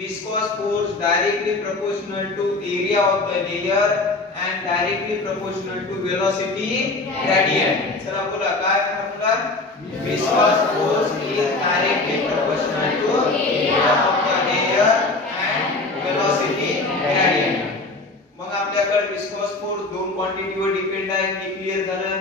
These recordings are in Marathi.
viscous force directly proportional to area of the layer and directly proportional to velocity gradient. चला बोला काय formula? Viscous force is directly proportional to area of the layer and velocity gradient. मग आपल्याकडे viscous force दोन क्वांटिटीवर डिपेंड आहे, हे क्लियर झालं.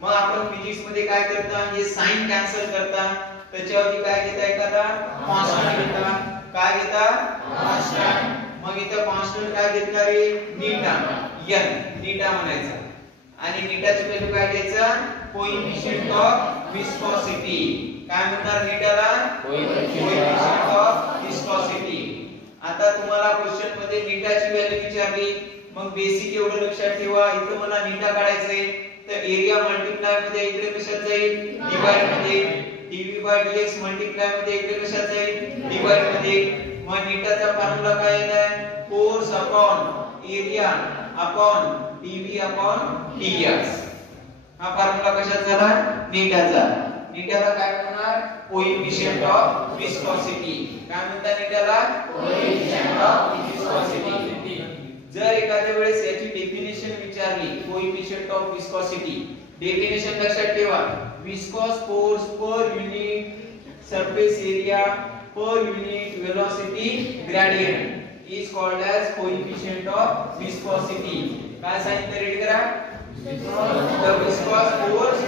मग आपण फिजिक्स मध्ये काय करता, हे साइन कॅन्सल करता, त्याच्यावरती काय घेता, एखादा कॉन्स्टंट घेता. काय घेता? कॉन्स्टंट. मग इथे कॉन्स्टंट काय घेतला रे? नीटा, n नीटा म्हणायचा. आणि नीटाची व्हॅल्यू काय घ्यायचं? Coefficient of viscosity. काय म्हणणार नीटाला? Coefficient of viscosity. आता तुम्हाला क्वेश्चन मध्ये नीटाची व्हॅल्यू विचारली, मग बेसिक एवढं लक्षात ठेवा, इथे मला नीटा काढायचंय, तर एरिया मल्टिप्लाय मध्ये इकडे कशात जाईल? डिवाइड मध्ये. dv by dx मल्टिप्लाय मध्ये इकडे कशात जाईल? डिवाइड मध्ये. मग नीटाचा फॉर्म्युला काय येणार? Force upon area upon dv upon dx. हा फॉर्म्युला कशात झाला? नीटाचा. नीटाला काय म्हणणार? Coefficient of viscosity. काय म्हणतात नीटाला? Coefficient of viscosity. जर एखाद्या वेळेस याची डेफिनेशन विचारली, कोएफिशिएंट ऑफ विस्कोसिटी, डेफिनेशन लक्षात ठेवा. Viscous force per unit surface area per unit velocity gradient is called as coefficient of viscosity. काय सांगितलं रीड करा? The viscous force